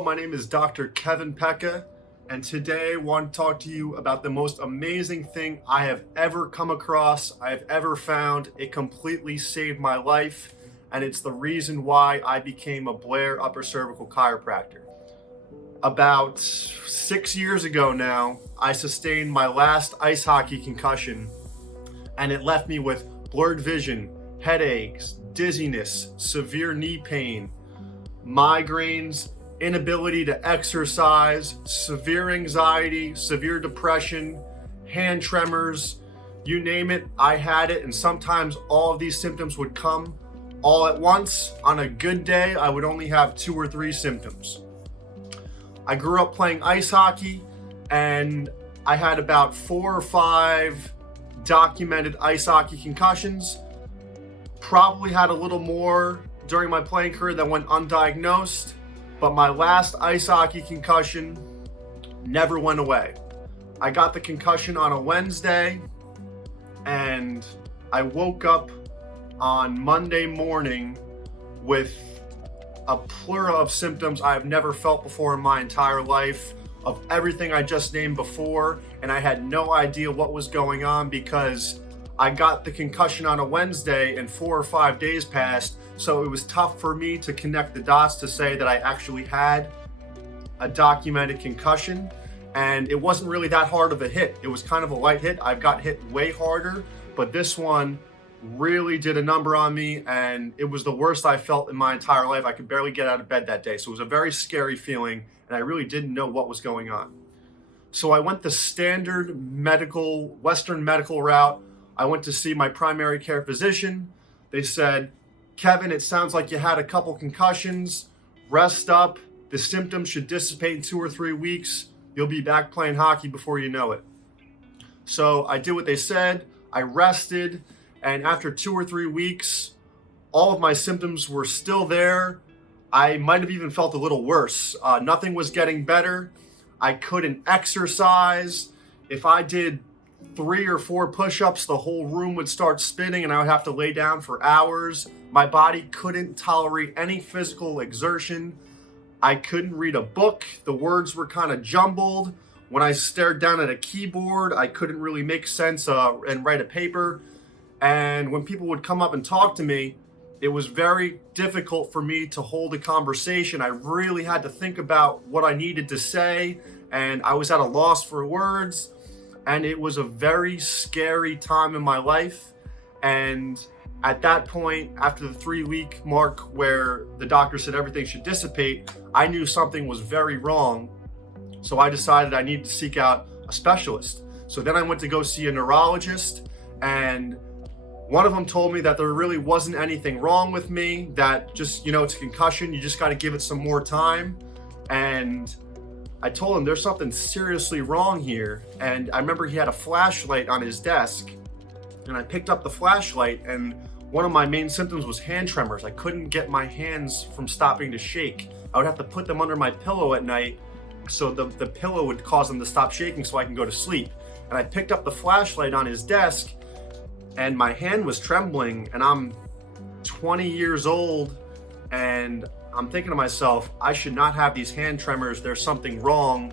Hello, my name is Dr. Kevin Pekka, and today I want to talk to you about the most amazing thing I have ever come across, I have ever found. It completely saved my life, and it's the reason why I became a Blair Upper Cervical Chiropractor. About 6 years ago now, I sustained my last ice hockey concussion, and it left me with blurred vision, headaches, dizziness, severe knee pain, migraines, inability to exercise, severe anxiety, severe depression, hand tremors, you name it, I had it. And sometimes all of these symptoms would come all at once. On a good day, I would only have 2 or 3 symptoms. I grew up playing ice hockey, and I had about 4 or 5 documented ice hockey concussions. Probably had a little more during my playing career that went undiagnosed, but my last ice hockey concussion never went away. I got the concussion on a Wednesday, and I woke up on Monday morning with a plethora of symptoms I've never felt before in my entire life, of everything I just named before, and I had no idea what was going on because I got the concussion on a Wednesday and 4 or 5 days passed, so it was tough for me to connect the dots to say that I actually had a documented concussion. And it wasn't really that hard of a hit. It was kind of a light hit. I've got hit way harder, but this one really did a number on me, and it was the worst I felt in my entire life. I could barely get out of bed that day. So it was a very scary feeling, and I really didn't know what was going on. So I went the standard medical, Western medical route. I went to see my primary care physician. They said, "Kevin, it sounds like you had a couple concussions. Rest up. The symptoms should dissipate in 2 or 3 weeks. You'll be back playing hockey before you know it." So I did what they said. I rested, and after 2 or 3 weeks, all of my symptoms were still there. I might have even felt a little worse. Nothing was getting better. I couldn't exercise. If I did 3 or 4 push-ups, the whole room would start spinning and I would have to lay down for hours. My body couldn't tolerate any physical exertion. I couldn't read a book. The words were kind of jumbled. When I stared down at a keyboard, I couldn't really make sense and write a paper. And when people would come up and talk to me, it was very difficult for me to hold a conversation. I really had to think about what I needed to say, and I was at a loss for words. And it was a very scary time in my life. And at that point, after the 3-week mark where the doctor said everything should dissipate, I knew something was very wrong. So I decided I needed to seek out a specialist. So then I went to go see a neurologist, and one of them told me that there really wasn't anything wrong with me, that just, it's a concussion, you just got to give it some more time. And I told him there's something seriously wrong here. And I remember he had a flashlight on his desk, and I picked up the flashlight, and one of my main symptoms was hand tremors. I couldn't get my hands from stopping to shake. I would have to put them under my pillow at night so the pillow would cause them to stop shaking so I can go to sleep. And I picked up the flashlight on his desk, and my hand was trembling, and I'm 20 years old, and I'm thinking to myself, I should not have these hand tremors. There's something wrong.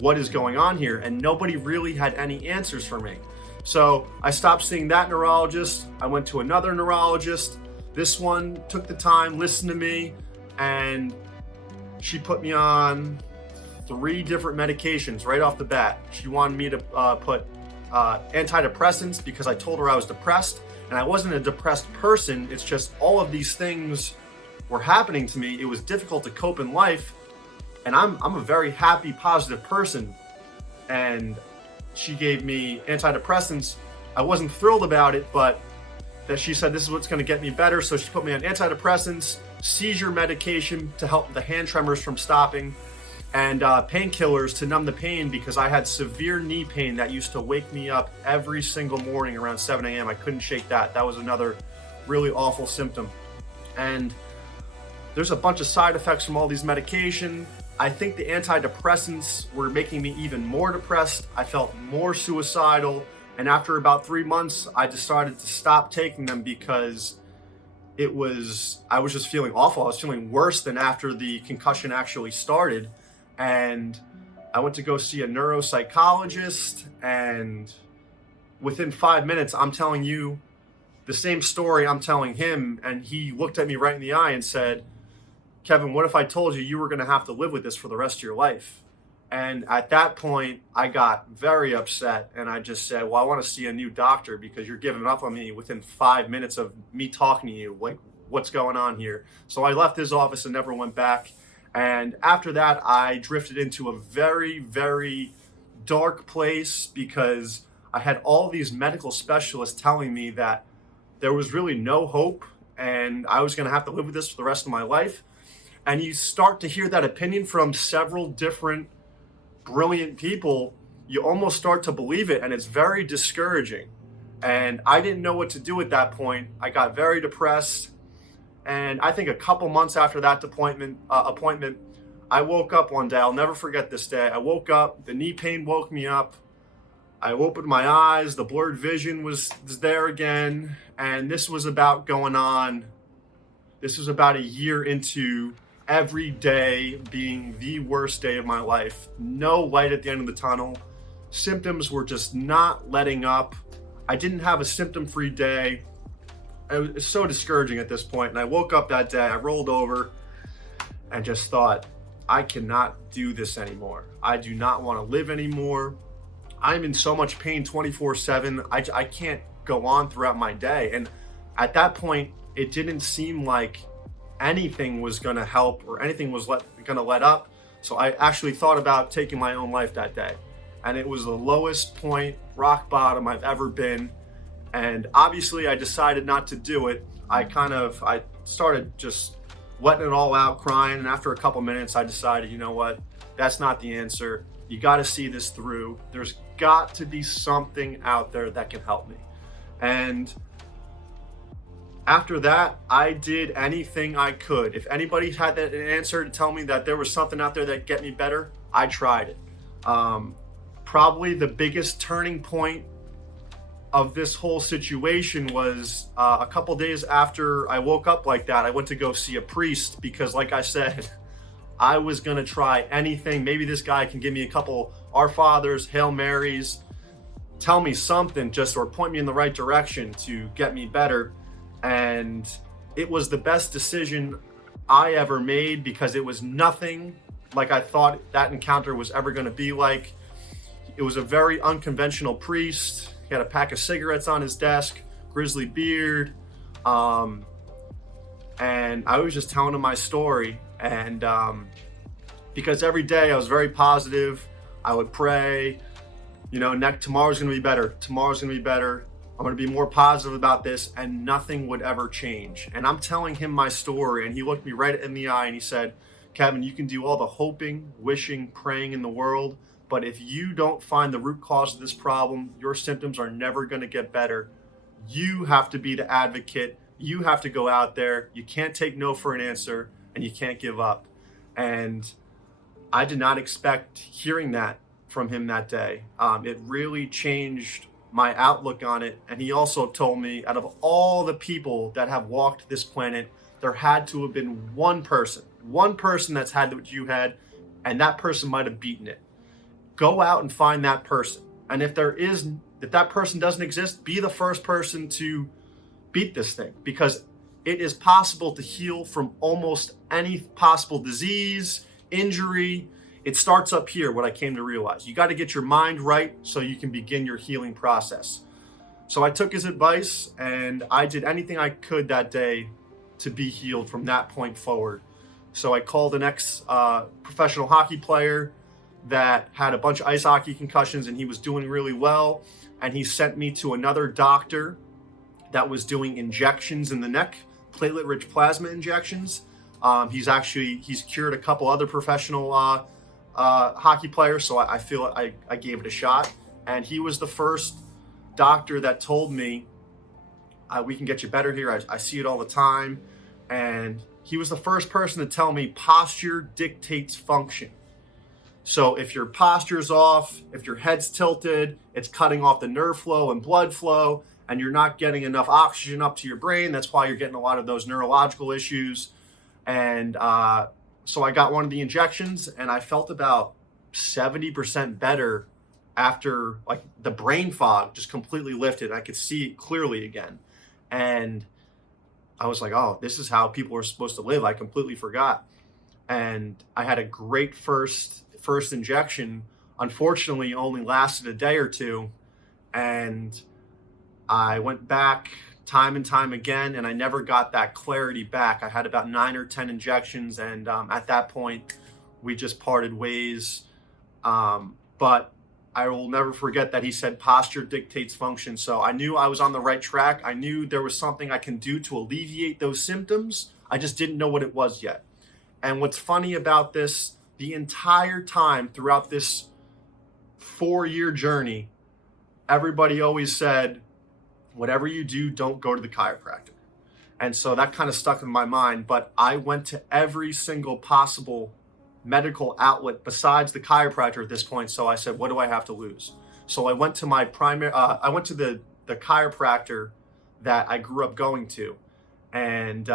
What is going on here? And nobody really had any answers for me. So I stopped seeing that neurologist. I went to another neurologist. This one took the time, listened to me, and she put me on 3 different medications right off the bat. She wanted me to put antidepressants because I told her I was depressed, and I wasn't a depressed person. It's just all of these things were happening to me. It was difficult to cope in life, and I'm a very happy, positive person. And she gave me antidepressants. I wasn't thrilled about it, but that she said this is what's going to get me better. So she put me on antidepressants, seizure medication to help the hand tremors from stopping, and painkillers to numb the pain because I had severe knee pain that used to wake me up every single morning around 7 a.m. I couldn't shake that. That was another really awful symptom. And there's a bunch of side effects from all these medication. I think the antidepressants were making me even more depressed. I felt more suicidal. And after about 3 months, I decided to stop taking them because I was just feeling awful. I was feeling worse than after the concussion actually started. And I went to go see a neuropsychologist, and within 5 minutes, I'm telling you the same story I'm telling him. And he looked at me right in the eye and said, Kevin, what if I told you were going to have to live with this for the rest of your life? And at that point, I got very upset, and I just said, well, I want to see a new doctor because you're giving up on me within 5 minutes of me talking to you. Like, what's going on here? So I left his office and never went back. And after that, I drifted into a very, very dark place because I had all these medical specialists telling me that there was really no hope and I was going to have to live with this for the rest of my life. And you start to hear that opinion from several different brilliant people, you almost start to believe it, and it's very discouraging. And I didn't know what to do at that point. I got very depressed, and I think a couple months after that appointment, I woke up one day. I'll never forget this day. I woke up, the knee pain woke me up. I opened my eyes, the blurred vision was there again, and this was about going on. This was about a year into every day being the worst day of my life. No light at the end of the tunnel. Symptoms were just not letting up. I didn't have a symptom-free day. It was so discouraging at this point. And I woke up that day, I rolled over and just thought, I cannot do this anymore. I do not want to live anymore. I'm in so much pain 24/7. I can't go on throughout my day. And at that point, it didn't seem like anything was going to help or anything was going to let up. So I actually thought about taking my own life that day. And it was the lowest point, rock bottom I've ever been. And obviously I decided not to do it. I started just letting it all out, crying. And after a couple minutes, I decided, you know what? That's not the answer. You got to see this through. There's got to be something out there that can help me. And after that, I did anything I could. If anybody had an answer to tell me that there was something out there that get me better, I tried it. Probably the biggest turning point of this whole situation was a couple days after I woke up like that, I went to go see a priest because, like I said, I was going to try anything. Maybe this guy can give me a couple Our Fathers, Hail Marys, tell me something or point me in the right direction to get me better. And it was the best decision I ever made because it was nothing like I thought that encounter was ever going to be like. It was a very unconventional priest. He had a pack of cigarettes on his desk, grizzly beard. And I was just telling him my story. And because every day I was very positive, I would pray, tomorrow's going to be better. Tomorrow's going to be better. I'm going to be more positive about this, and nothing would ever change. And I'm telling him my story, and he looked me right in the eye and he said, Kevin, you can do all the hoping, wishing, praying in the world, but if you don't find the root cause of this problem, your symptoms are never going to get better. You have to be the advocate. You have to go out there. You can't take no for an answer, and you can't give up. And I did not expect hearing that from him that day. It really changed my outlook on it. And he also told me, out of all the people that have walked this planet, there had to have been one person that's had what you had, and that person might have beaten it. Go out and find that person. And if that person doesn't exist, be the first person to beat this thing, because it is possible to heal from almost any possible disease, injury. It starts up here, what I came to realize. You got to get your mind right so you can begin your healing process. So I took his advice and I did anything I could that day to be healed from that point forward. So I called an ex-professional hockey player that had a bunch of ice hockey concussions, and he was doing really well. And he sent me to another doctor that was doing injections in the neck, platelet-rich plasma injections. He's cured a couple other professional hockey players, so I feel I gave it a shot. And he was the first doctor that told me, we can get you better here. I see it all the time. And he was the first person to tell me posture dictates function. So if your posture's off, if your head's tilted, it's cutting off the nerve flow and blood flow, and you're not getting enough oxygen up to your brain. That's why you're getting a lot of those neurological issues. And so I got one of the injections, and I felt about 70% better after, like, the brain fog just completely lifted. I could see it clearly again. And I was like, oh, this is how people are supposed to live. I completely forgot. And I had a great first injection. Unfortunately, it only lasted a day or two. And I went back time and time again, and I never got that clarity back. I had about 9 or 10 injections, and at that point, we just parted ways. But I will never forget that he said posture dictates function. So I knew I was on the right track. I knew there was something I can do to alleviate those symptoms. I just didn't know what it was yet. And what's funny about this, the entire time throughout this 4-year journey, everybody always said, whatever you do, don't go to the chiropractor. And so that kind of stuck in my mind. But I went to every single possible medical outlet besides the chiropractor at this point. So I said, what do I have to lose? So I went to my I went to the chiropractor that I grew up going to. And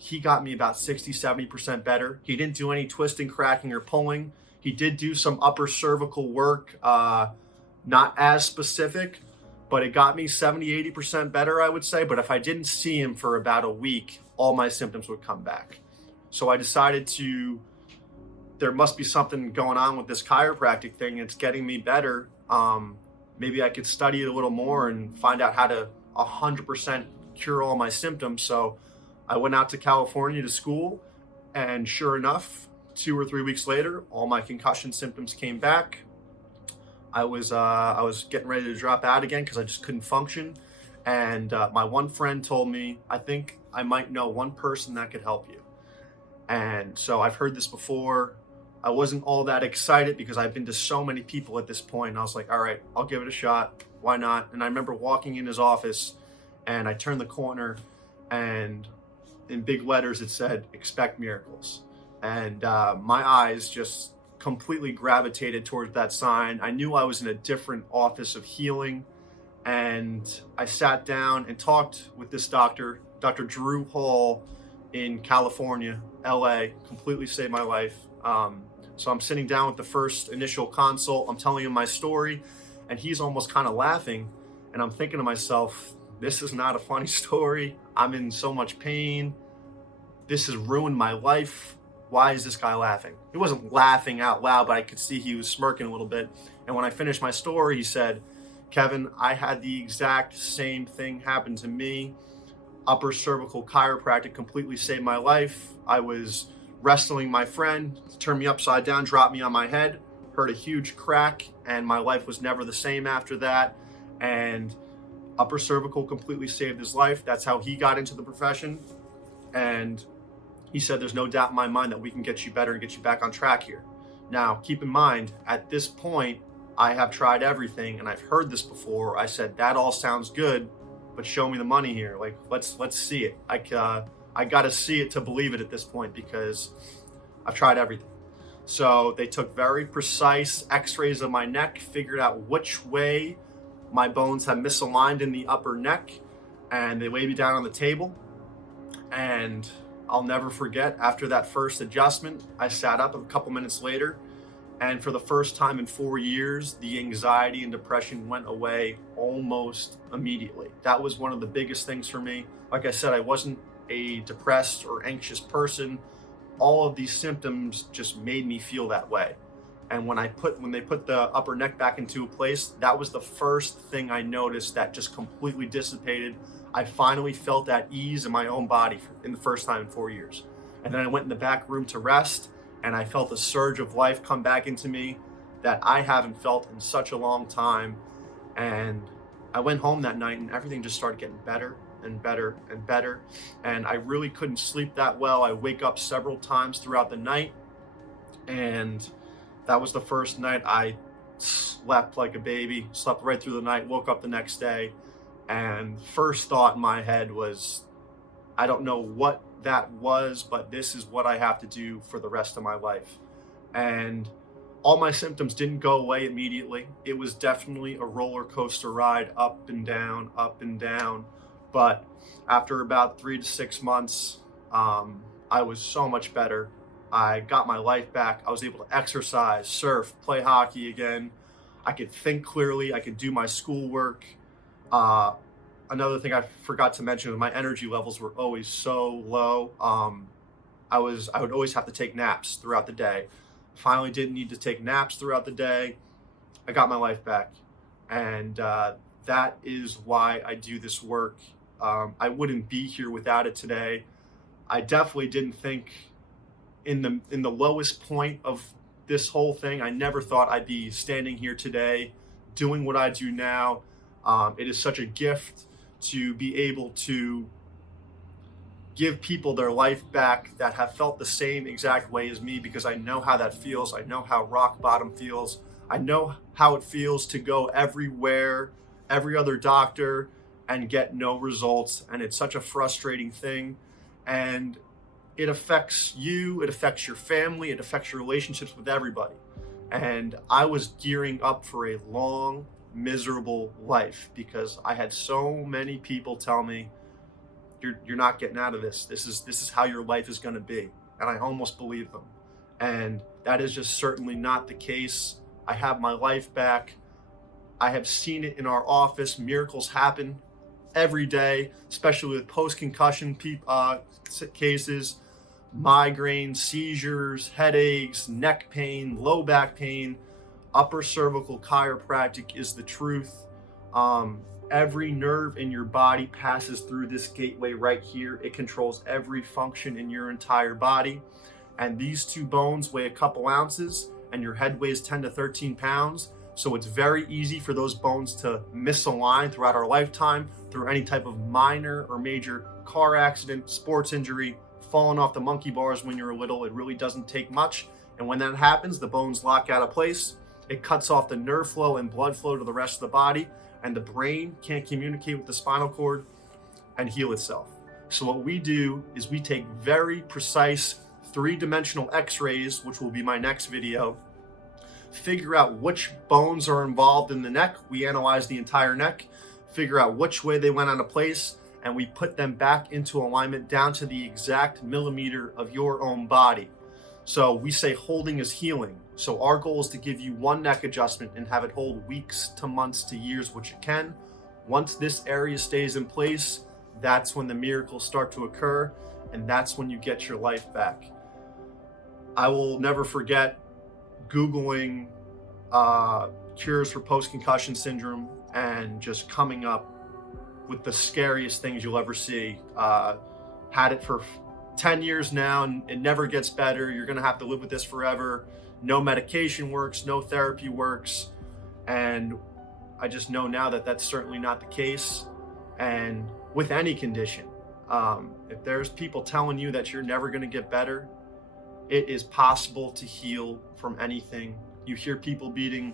he got me about 60-70% better. He didn't do any twisting, cracking, or pulling. He did do some upper cervical work, not as specific, but it got me 70-80% better, I would say. But if I didn't see him for about a week, all my symptoms would come back. So I decided there must be something going on with this chiropractic thing. It's getting me better. Maybe I could study it a little more and find out how to 100% cure all my symptoms. So I went out to California to school, and sure enough, 2 or 3 weeks later, all my concussion symptoms came back. I was getting ready to drop out again because I just couldn't function. And my one friend told me, I think I might know one person that could help you. And so I've heard this before. I wasn't all that excited because I've been to so many people at this point. And I was like, all right, I'll give it a shot. Why not? And I remember walking in his office, and I turned the corner, and in big letters it said, expect miracles. And my eyes just completely gravitated towards that sign. I knew I was in a different office of healing. And I sat down and talked with this doctor, Dr. Drew Hall in California, LA, completely saved my life. So I'm sitting down with the first initial consult. I'm telling him my story, and he's almost kind of laughing. And I'm thinking to myself, this is not a funny story. I'm in so much pain. This has ruined my life. Why is this guy laughing? He wasn't laughing out loud, but I could see he was smirking a little bit. And when I finished my story, he said, Kevin, I had the exact same thing happen to me. Upper Cervical Chiropractic completely saved my life. I was wrestling my friend, turned me upside down, dropped me on my head, heard a huge crack, and my life was never the same after that. And Upper Cervical completely saved his life. That's how he got into the profession. And he said, there's no doubt in my mind that we can get you better and get you back on track here. Now, keep in mind, at this point, I have tried everything, and I've heard this before. I said, that all sounds good, but show me the money here. Like, let's see it. I got to see it to believe it at this point, because I've tried everything. So they took very precise x-rays of my neck, figured out which way my bones have misaligned in the upper neck, and they laid me down on the table. And I'll never forget, after that first adjustment, I sat up a couple minutes later, and for the first time in 4 years, the anxiety and depression went away almost immediately. That was one of the biggest things for me. Like I said, I wasn't a depressed or anxious person. All of these symptoms just made me feel that way. And when they put the upper neck back into place, that was the first thing I noticed that just completely dissipated. I finally felt at ease in my own body in the first time in 4 years. And then I went in the back room to rest, and I felt a surge of life come back into me that I haven't felt in such a long time. And I went home that night, and everything just started getting better and better and better. And I really couldn't sleep that well. I wake up several times throughout the night, and that was the first night I slept like a baby, slept right through the night, woke up the next day. And first thought in my head was, I don't know what that was, but this is what I have to do for the rest of my life. And All my symptoms didn't go away immediately. It was definitely a roller coaster ride, up and down, up and down. But after about 3 to 6 months, I was so much better. I got my life back. I was able to exercise, surf, play hockey again. I could think clearly. I could do my schoolwork. Another thing I forgot to mention was my energy levels were always so low. I would always have to take naps throughout the day. Finally didn't need to take naps throughout the day. I got my life back. And that is why I do this work. I wouldn't be here without it today. I definitely didn't think in the lowest point of this whole thing, I never thought I'd be standing here today doing what I do now. It is such a gift to be able to give people their life back that have felt the same exact way as me, because I know how that feels. I know how rock bottom feels. I know how it feels to go everywhere, every other doctor, and get no results. And it's such a frustrating thing. And it affects you, it affects your family, it affects your relationships with everybody. And I was gearing up for a long, miserable life because I had so many people tell me, you're not getting out of this. This is how your life is going to be. And I almost believed them. And that is just certainly not the case. I have my life back. I have seen it in our office. Miracles happen every day, especially with post-concussion cases, migraines, seizures, headaches, neck pain, low back pain. Upper Cervical Chiropractic is the truth. Every nerve in your body passes through this gateway right here. It controls every function in your entire body. And these two bones weigh a couple ounces, and your head weighs 10 to 13 pounds. So it's very easy for those bones to misalign throughout our lifetime through any type of minor or major car accident, sports injury, falling off the monkey bars when you're little. It really doesn't take much. And when that happens, the bones lock out of place. It cuts off the nerve flow and blood flow to the rest of the body, and the brain can't communicate with the spinal cord and heal itself. So what we do is we take very precise 3-dimensional x-rays, which will be my next video, figure out which bones are involved in the neck. We analyze the entire neck, figure out which way they went out of place, and we put them back into alignment down to the exact millimeter of your own body. So we say holding is healing. So our goal is to give you one neck adjustment and have it hold weeks to months to years, which it can. Once this area stays in place, that's when the miracles start to occur, and that's when you get your life back. I will never forget Googling cures for post-concussion syndrome and just coming up with the scariest things you'll ever see. Had it for 10 years now, and it never gets better. You're gonna have to live with this forever. No medication works, no therapy works. And I just know now that that's certainly not the case. And with any condition, if there's people telling you that you're never gonna get better, it is possible to heal from anything. You hear people beating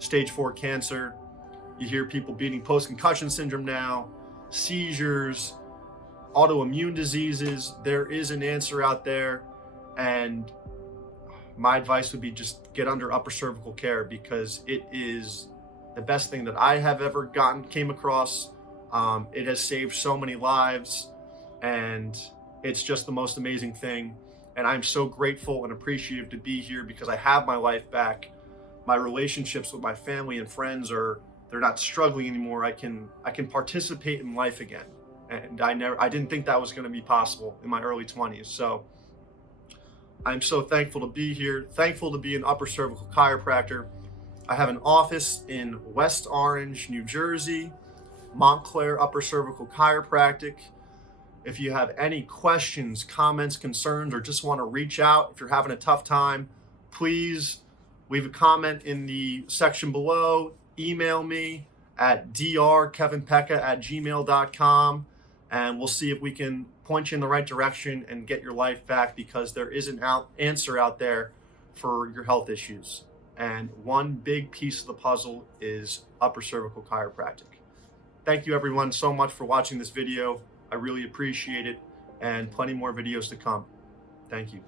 stage 4 cancer. You hear people beating post-concussion syndrome now, seizures, autoimmune diseases. There is an answer out there. And my advice would be just get under upper cervical care, because it is the best thing that I have ever came across. It has saved so many lives, and it's just the most amazing thing. And I'm so grateful and appreciative to be here because I have my life back. My relationships with my family and friends they're not struggling anymore. I can participate in life again. And I didn't think that was going to be possible in my early 20s. So I'm so thankful to be here, thankful to be an upper cervical chiropractor. I have an office in West Orange, New Jersey, Montclair Upper Cervical Chiropractic. If you have any questions, comments, concerns, or just want to reach out, if you're having a tough time, please leave a comment in the section below. Email me at drkevinpecca@gmail.com, and we'll see if we can point you in the right direction and get your life back, because there is an answer out there for your health issues. And one big piece of the puzzle is upper cervical chiropractic. Thank you everyone so much for watching this video. I really appreciate it, and plenty more videos to come. Thank you.